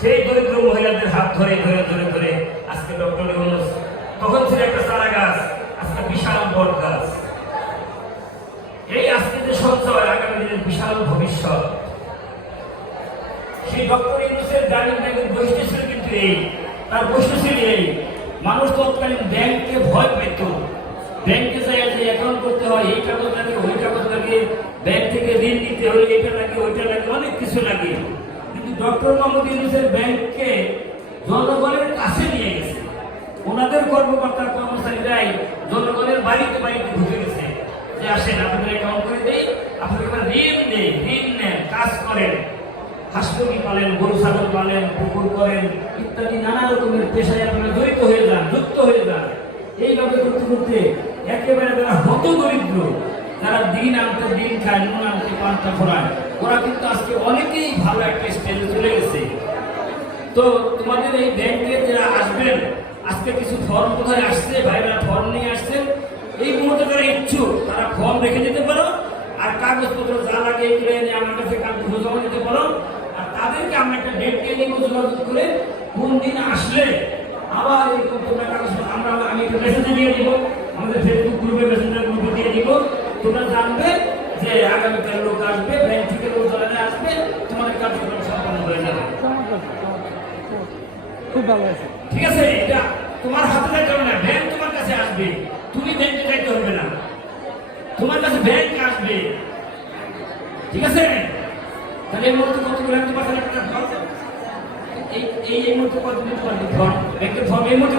সেই দরিদ্র মহিলাদের হাত ধরে ধরে ধরে ধরে আজকে ডক্টর ইউনুস তখন ছিল একটা চারা গাছ, আজকে বিশাল বট গাছ। এই আজকে যে সঞ্চয় আগামী দিনের বিশাল ভবিষ্যৎ। সেই ডক্টর ইউনুসের গ্রামীণ ব্যাংকের বৈশিষ্ট্য ছিল কিন্তু এই। তার বৈশিষ্ট্য ছিল এই, মানুষ তৎকালীন ব্যাংককে ভয় পেত। ব্যাংকে যায় যে অ্যাকাউন্ট করতে হয়, এই কাগজ লাগে, ওই কাগজ লাগে, ব্যাংক থেকে ঋণ নিতে হলে এটা লাগে, ওইটা লাগে, অনেক কিছু লাগে। ডক্টর মোহাম্মদ ইউনুসের ব্যাংককে জনগণের কাছে নিয়ে গেছে। ওনাদের কর্মকর্তা কর্মচারীরাই জনগণের বাড়িতে বাড়িতে ঢুকে গেছে যে, আসেন, আপনাদের অ্যাকাউন্ট করে দেই, আপনাদের ঋণ দেই, ঋণ নেন, কাজ করেন। হাঁসমুরগি পালেন, গরু, ছাগল পালেন, পুকুর করেন, ইত্যাদি নানা রকমের পেশায় আপনারা জড়িত হয়ে যান, যুক্ত হয়ে যান। এইভাবে করতে করতে একেবারে যারা হত দরিদ্র তারা দিন আনতে দিন খায়, নুন আনতে পান্তা ফোরায় ওরা কিন্তু আজকে অনেকেই ভালো একটা স্টেজে চলে গেছে। তো তোমাদের এই ব্যাংকে যারা আসবেন, আজকে কিছু ফর্ম কোথায় আসছে ভাইরা ফর্ম নিয়ে আসছেন, এই মুহূর্তে যারা ইচ্ছুক, তারা ফর্ম রেখে দিতে পারো, আর কাগজপত্র যা লাগে এগুলো এনে আমার কাছে কাগজ জমা দিতে পারো। আর তাদেরকে আমরা একটা ডেট দিব যোগাযোগ করে, কোন দিন আসলে আবার এই তোমরা কাগজ আমরা আমি মেসেজে দিয়ে দিব আমাদের ফেসবুক গ্রুপে মেসেঞ্জার গ্রুপে দিয়ে দিব তোমরা জানবে আগামীকাল লোক আসবে ব্যাংক থেকে লোক যারা আসবে তোমাদের কার্যক্রম সম্পন্ন হয়ে যাবে। খুব ভালো আছে ঠিক আছে এটা তোমার হাতে থাকতে হবে না ব্যাংক তোমার কাছে আসবে। তুমি ব্যাংকে যাইতে হবে না। তোমার কাছে ব্যাংক আসবে। ঠিক আছে? তাহলে এই মুহূর্তে কতগুলো তোমার কাছে এই এই মুহূর্তে কতগুলো ফর্ম ব্যাংকের ফর্ম এই মুহূর্তে